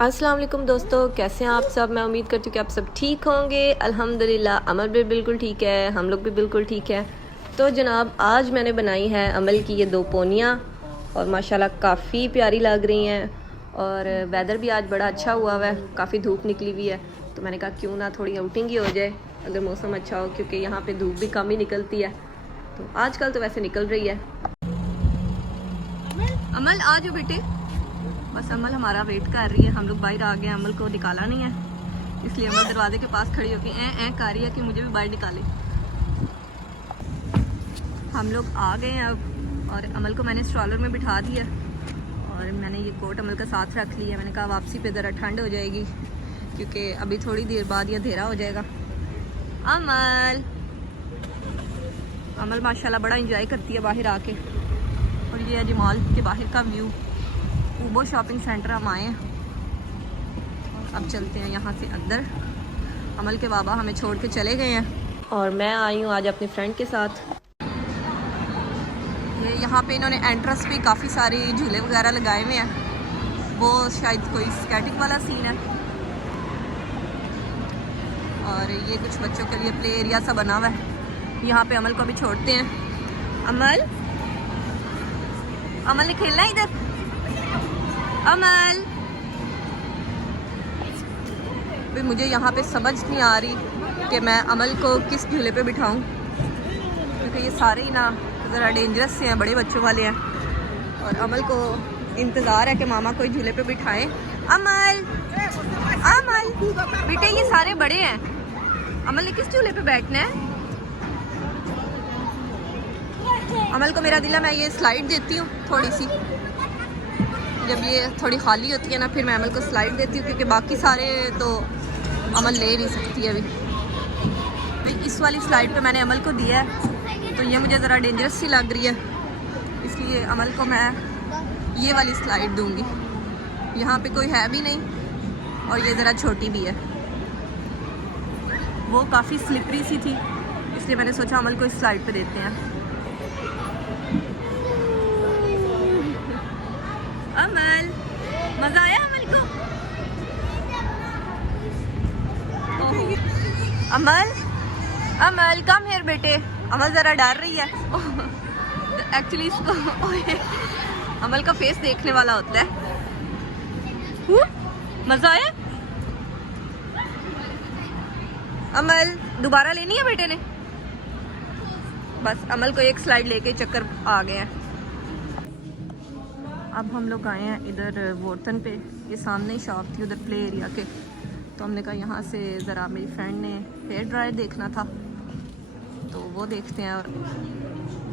अस्सलाम वालेकुम दोस्तों, कैसे हैं आप सब। मैं उम्मीद करती हूँ कि आप सब ठीक होंगे। अल्हम्दुलिल्लाह अमल भी बिल्कुल ठीक है, हम लोग भी बिल्कुल ठीक है। तो जनाब आज मैंने बनाई है अमल की ये 2 पोनियाँ और माशाल्लाह काफ़ी प्यारी लग रही हैं। और वेदर भी आज बड़ा अच्छा हुआ है, काफ़ी धूप निकली हुई है। तो मैंने कहा क्यों ना थोड़ी आउटिंग ही हो जाए अगर मौसम अच्छा हो, क्योंकि यहाँ पर धूप भी कम ही निकलती है। तो आजकल तो वैसे निकल रही है। अमल आ जाओ बेटे। बस अमल हमारा वेट कर रही है, हम लोग बाहर आ गए। अमल को निकाला नहीं है, इसलिए अमल दरवाजे के पास खड़ी होकर ऐ कर रही है कि मुझे भी बाहर निकाले। हम लोग आ गए हैं अब, और अमल को मैंने स्ट्रॉलर में बिठा दिया और मैंने ये कोट अमल का साथ रख लिया। मैंने कहा वापसी पे ज़रा ठंड हो जाएगी, क्योंकि अभी थोड़ी देर बाद ये अंधेरा हो जाएगा। अमल अमल माशाल्लाह बड़ा इंजॉय करती है बाहर आके। और ये है जी मॉल के बाहर का व्यू। ऊबो शॉपिंग सेंटर हम आए हैं और अब चलते हैं यहाँ से अंदर। अमल के बाबा हमें छोड़ के चले गए हैं और मैं आई हूँ आज अपनी फ्रेंड के साथ। ये यहाँ पे इन्होंने एंट्रेंस पे काफ़ी सारे झूले वगैरह लगाए हुए हैं। वो शायद कोई स्केटिंग वाला सीन है। और ये कुछ बच्चों के लिए प्ले एरिया सा बना हुआ है। यहाँ पे अमल को भी छोड़ते हैं। अमल अमल ने खेलना है इधर। अमल भी मुझे यहाँ पे समझ नहीं आ रही कि मैं अमल को किस झूले पे बिठाऊं, क्योंकि ये सारे ही ना ज़रा डेंजरस से हैं, बड़े बच्चों वाले हैं। और अमल को इंतज़ार है कि मामा कोई झूले पे बिठाएं। अमल अमल बेटे ये सारे बड़े हैं, अमल ने किस झूले पे बैठना है। अमल को मेरा दिला मैं ये स्लाइड देती हूँ थोड़ी सी, जब ये थोड़ी खाली होती है ना फिर मैं अमल को स्लाइड देती हूँ, क्योंकि बाकी सारे तो अमल ले नहीं सकती है अभी। इस वाली स्लाइड पे मैंने अमल को दिया है, तो ये मुझे ज़रा डेंजरस सी लग रही है, इसलिए अमल को मैं ये वाली स्लाइड दूँगी। यहाँ पे कोई है भी नहीं और ये ज़रा छोटी भी है। वो काफ़ी स्लिपरी सी थी, इसलिए मैंने सोचा अमल को इस स्लाइड पे देते हैं। अमल मजा आया अमल को। अमल अमल कम हेयर बेटे। अमल ज़रा डर रही है एक्चुअली इसको अमल का फेस देखने वाला होता है। मजा आया अमल। दोबारा लेनी है बेटे ने। बस अमल को एक स्लाइड लेके चक्कर आ गए हैं। अब हम लोग आए हैं इधर वोर्तन पे। ये सामने ही शॉप थी उधर प्ले एरिया के, तो हमने कहा यहाँ से ज़रा मेरी फ्रेंड ने हेयर ड्रायर देखना था तो वो देखते हैं। और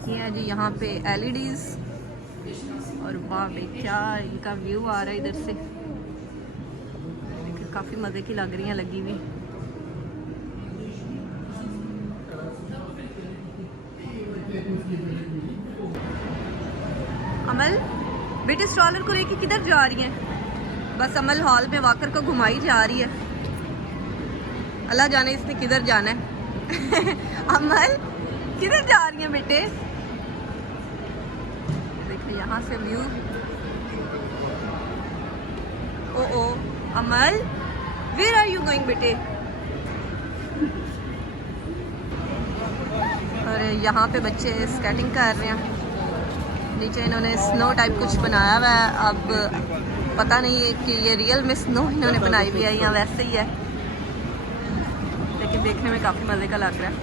ये है जी यहाँ पे LEDs, और वाह भाई क्या इनका व्यू आ रहा है इधर से। काफ़ी मज़े की लग रही हैं लगी हुई। अमल बेटे स्ट्रॉलर को लेके किधर जा रही हैं। बस अमल हॉल में वाकर को घुमाई जा रही है, अल्लाह जाने इसने किधर जाना है अमल किधर जा रही है बेटे। देखिए यहाँ से view. Oh Amal where are you going बेटे। और यहाँ पे बच्चे स्केटिंग कर रहे हैं। नीचे इन्होंने स्नो टाइप कुछ बनाया हुआ है। अब पता नहीं है कि ये रियल में स्नो इन्होंने बनाई हुई है या वैसे ही है, लेकिन देखने में काफ़ी मज़े का लग रहा है।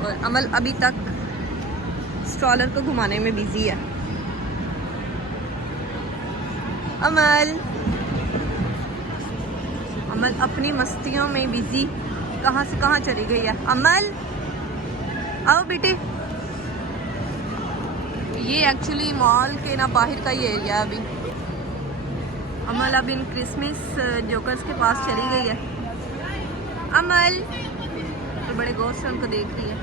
और अमल अभी तक स्ट्रॉलर को घुमाने में बिजी है। अमल अमल अपनी मस्तियों में बिजी कहाँ से कहाँ चली गई है। अमल आओ बेटे। ये एक्चुअली मॉल के ना बाहर का ही एरिया है। अभी अमल अब इन क्रिसमस जोकर्स के पास चली गई है। अमल तो बड़े गौर से उनको देख रही है।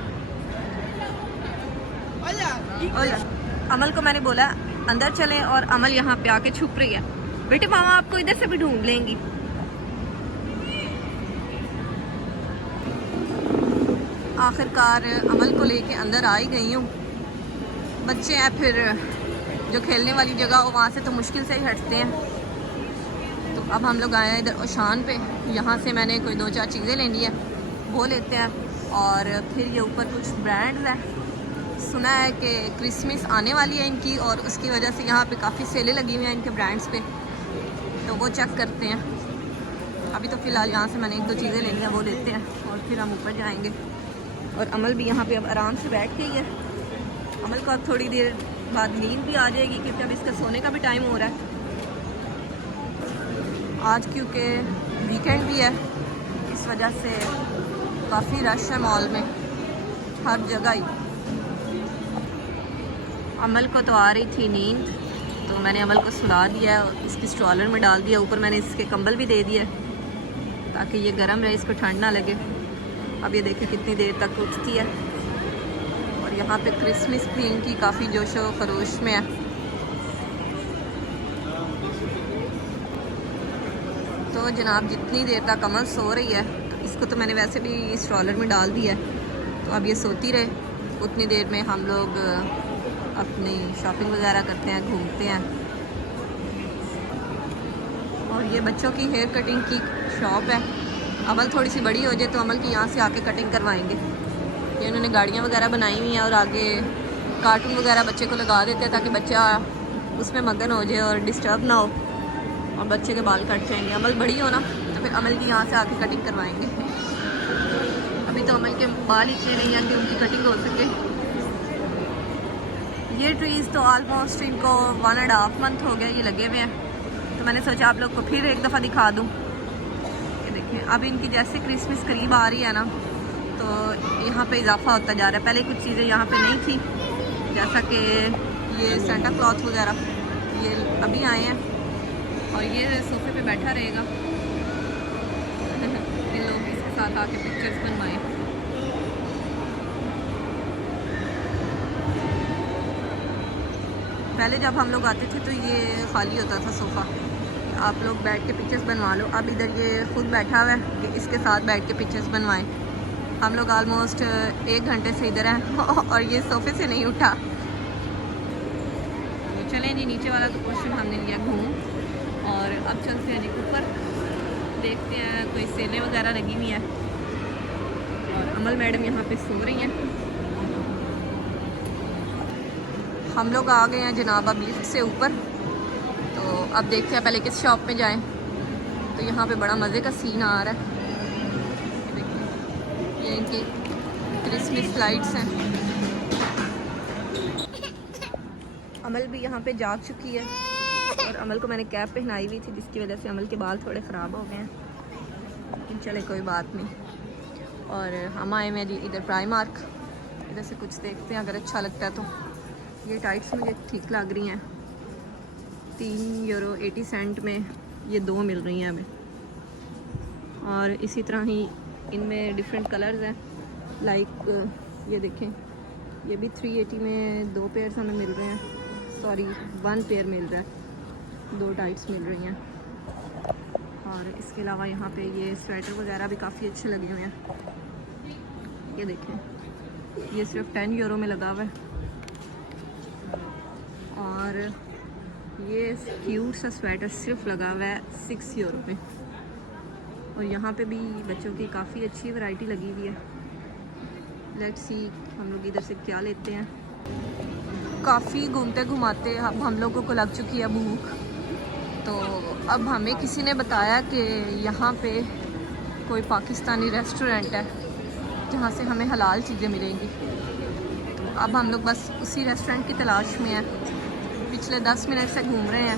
ओला अमल को मैंने बोला अंदर चलें और अमल यहाँ पे आके छुप रही है। बेटे मामा आपको इधर से भी ढूंढ लेंगी। आखिरकार अमल को लेके अंदर आ ही गई हूँ। बच्चे हैं फिर जो खेलने वाली जगह हो वहाँ से तो मुश्किल से ही हटते हैं। तो अब हम लोग आए हैं इधर ओशान पे। यहाँ से मैंने कोई 2-4 चीज़ें लेनी है, वो लेते हैं। और फिर ये ऊपर कुछ ब्रांड्स हैं, सुना है कि क्रिसमस आने वाली है इनकी, और उसकी वजह से यहाँ पे काफ़ी सेलें लगी हुई हैं इनके ब्रांड्स पे, तो वो चेक करते हैं। अभी तो फ़िलहाल यहाँ से मैंने 1-2 चीज़ें लेनी है, वो लेते हैं और फिर हम ऊपर जाएंगे। और अमल भी यहाँ पे अब आराम से बैठ गई है। अमल को अब थोड़ी देर बाद नींद भी आ जाएगी, क्योंकि अब इसका सोने का भी टाइम हो रहा है आज, क्योंकि वीकेंड भी है, इस वजह से काफ़ी रश है मॉल में हर जगह ही। अमल को तो आ रही थी नींद, तो मैंने अमल को सुला दिया, इसकी स्ट्रॉलर में डाल दिया, ऊपर मैंने इसके कंबल भी दे दिया ताकि ये गर्म रहे, इसको ठंड ना लगे। अब ये देखिए कितनी देर तक उठती है। और यहाँ पे क्रिसमस भी इनकी काफ़ी जोशो खरोश में है। तो जनाब जितनी देर तक अमल सो रही है, तो इसको तो मैंने वैसे भी स्ट्रॉलर में डाल दिया है, तो अब ये सोती रहे। उतनी देर में हम लोग अपनी शॉपिंग वगैरह करते हैं, घूमते हैं। और ये बच्चों की हेयर कटिंग की शॉप है। अमल थोड़ी सी बड़ी हो जाए तो अमल की यहाँ से आके कटिंग करवाएंगे। ये उन्होंने गाड़ियाँ वगैरह बनाई हुई हैं और आगे कार्टून वगैरह बच्चे को लगा देते हैं ताकि बच्चा उसमें मगन हो जाए और डिस्टर्ब ना हो, और बच्चे के बाल कट जाएंगे। अमल बड़ी हो ना, तो फिर अमल की यहाँ से आके कटिंग करवाएंगे। अभी तो अमल के बाल इतने नहीं हैं कि उनकी कटिंग हो सके। ये ट्रीज़ तो ऑलमोस्ट इनको 1.5 मंथ हो गया ये लगे हुए हैं, तो मैंने सोचा आप लोग को फिर एक दफ़ा दिखा दूँ। ये देखिए अब इनकी जैसे क्रिसमस करीब आ रही है ना, तो यहाँ पे इजाफा होता जा रहा है। पहले कुछ चीज़ें यहाँ पे नहीं थी, जैसा कि ये सेंटा क्लॉथ वगैरह, ये अभी आए हैं। और ये सोफे पे बैठा रहेगा, इन लोग इसके साथ आके पिक्चर्स बनवाएं। पहले जब हम लोग आते थे तो ये खाली होता था सोफ़ा, आप लोग बैठ के पिक्चर्स बनवा लो। अब इधर ये खुद बैठा हुआ है कि इसके साथ बैठ के पिक्चर्स बनवाएं। हम लोग ऑलमोस्ट 1 घंटे से इधर हैं और ये सोफ़े से नहीं उठा। तो चलें जी, नीचे वाला तो पोर्शन हमने लिया घूम, और अब चलते हैं जी ऊपर, देखते हैं कोई सेलें वगैरह लगी हुई है। और अमल मैडम यहाँ पे सो रही हैं। हम लोग आ गए हैं जनाब अब लिफ्ट से ऊपर, तो अब देखते हैं पहले किस शॉप में जाएं। तो यहाँ पे बड़ा मज़े का सीन आ रहा है, देखिए ये इनकी क्रिसमस लाइट्स हैं। अमल भी यहाँ पे जाग चुकी है, और अमल को मैंने कैप पहनाई हुई थी जिसकी वजह से अमल के बाल थोड़े ख़राब हो गए हैं, लेकिन चले कोई बात नहीं। और हम आए हैं जी इधर प्राइमार्क, इधर से कुछ देखते हैं अगर अच्छा लगता है तो। ये टाइट्स मुझे ठीक लग रही हैं, €3.80 में ये 2 मिल रही हैं हमें। और इसी तरह ही इनमें डिफरेंट कलर्स हैं, लाइक ये देखें, ये भी 380 में 2 पेयर्स हमें मिल रहे हैं, सॉरी 1 पेयर मिल रहा है, 2 टाइप्स मिल रही हैं। और इसके अलावा यहाँ पे ये स्वेटर वगैरह भी काफ़ी अच्छे लगे हुए हैं। ये देखें, ये सिर्फ €10 में लगा हुआ है। और ये क्यूट सा स्वेटर सिर्फ लगा हुआ है €6 में। और यहाँ पे भी बच्चों की काफ़ी अच्छी वैरायटी लगी हुई है। लेट्स सी हम लोग इधर से क्या लेते हैं। काफ़ी घूमते घुमाते अब हम लोगों को लग चुकी है भूख, तो अब हमें किसी ने बताया कि यहाँ पे कोई पाकिस्तानी रेस्टोरेंट है जहाँ से हमें हलाल चीज़ें मिलेंगी। तो अब हम लोग बस उसी रेस्टोरेंट की तलाश में हैं। पिछले 10 मिनट से घूम रहे हैं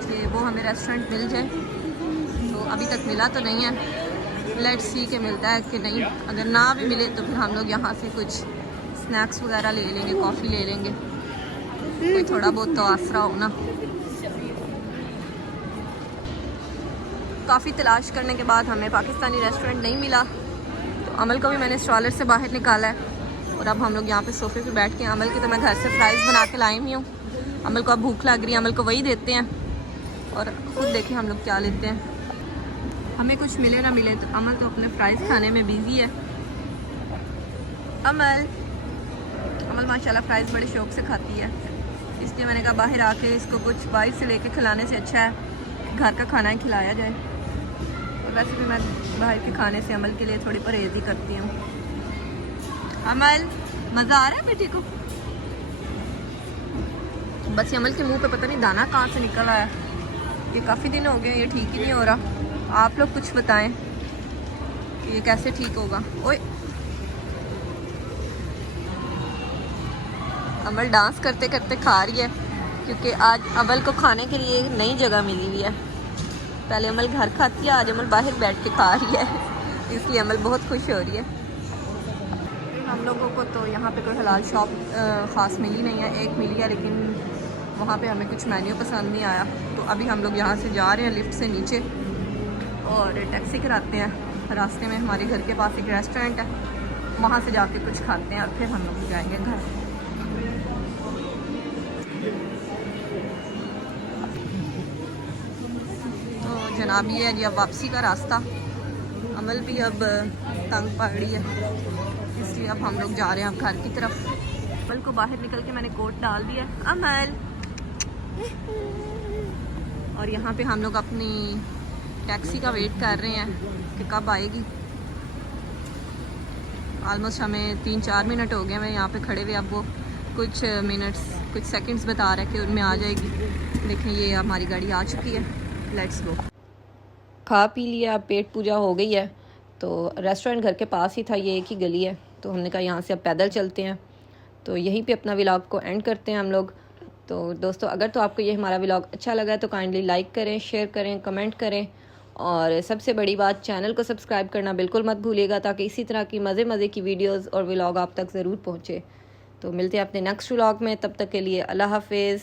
कि वो हमें रेस्टोरेंट मिल जाए, तो अभी तक मिला तो नहीं है। लेट्स सी के मिलता है कि नहीं। अगर ना भी मिले तो फिर हम लोग यहाँ से कुछ स्नैक्स वगैरह ले लेंगे, कॉफ़ी ले लेंगे, कोई थोड़ा बहुत तो आसरा हो ना। काफ़ी तलाश करने के बाद हमें पाकिस्तानी रेस्टोरेंट नहीं मिला, तो अमल को भी मैंने स्ट्रॉलर से बाहर निकाला है। और अब हम लोग यहाँ पे सोफ़े पे बैठ के, अमल की तो मैं घर से फ्राइज़ बना के लाई हुई हूँ। अमल को अब भूख लग रही है, अमल को वही देते हैं, और ख़ुद देखें हम लोग क्या लेते हैं। हमें कुछ मिले ना मिले, तो अमल तो अपने फ्राइज़ खाने में बिज़ी है। अमल माशाल्लाह फ्राइज़ बड़े शौक़ से खाती है। इसलिए मैंने कहा बाहर आके इसको कुछ बाहर से लेके खिलाने से अच्छा है घर का खाना ही खिलाया जाए। और वैसे भी मैं बाहर के खाने से अमल के लिए थोड़ी परहेज ही करती हूँ। अमल मज़ा आ रहा है बेटी को? बस ये अमल के मुंह पे पता नहीं दाना कहाँ से निकल आया। ये काफ़ी दिन हो गए, ये ठीक ही नहीं हो रहा। आप लोग कुछ बताएं कि ये कैसे ठीक होगा। ओए अमल डांस करते करते खा रही है क्योंकि आज अमल को खाने के लिए एक नई जगह मिली हुई है। पहले अमल घर खाती है, आज अमल बाहर बैठ के खा रही है, इसलिए अमल बहुत खुश हो रही है। हम लोगों को तो यहाँ पे कोई हलाल शॉप ख़ास मिली नहीं है, एक मिली है लेकिन वहाँ पे हमें कुछ मेन्यू पसंद नहीं आया। तो अभी हम लोग यहाँ से जा रहे हैं लिफ्ट से नीचे और टैक्सी कराते हैं। रास्ते में हमारे घर के पास एक रेस्टोरेंट है, वहाँ से जाके कुछ खाते हैं और फिर हम लोग जाएंगे घर। तो जनाब ये है जी अब वापसी का रास्ता। अमल भी अब तंग पड़ रही है, इसलिए अब हम लोग जा रहे हैं अब घर की तरफ। अमल को बाहर निकल के मैंने कोट डाल दिया। अमल और यहाँ पे हम लोग अपनी टैक्सी का वेट कर रहे हैं कि कब आएगी। ऑलमोस्ट हमें 3-4 मिनट हो गए मैं यहाँ पे खड़े हुए। अब वो कुछ सेकंड्स बता रहा है कि उनमें आ जाएगी। देखें ये हमारी गाड़ी आ चुकी है, लेट्स गो। खा पी लिया, पेट पूजा हो गई है। तो रेस्टोरेंट घर के पास ही था, ये एक ही गली है, तो हमने कहा यहाँ से अब पैदल चलते हैं। तो यहीं पे अपना व्लॉग को एंड करते हैं हम लोग। तो दोस्तों अगर तो आपको ये हमारा व्लॉग अच्छा लगा है तो काइंडली लाइक करें, शेयर करें, कमेंट करें और सबसे बड़ी बात चैनल को सब्सक्राइब करना बिल्कुल मत भूलिएगा ताकि इसी तरह की मज़े की वीडियोज़ और व्लॉग आप तक ज़रूर पहुँचे। तो मिलते हैं अपने नेक्स्ट व्लॉग में, तब तक के लिए अल्लाह हाफिज़।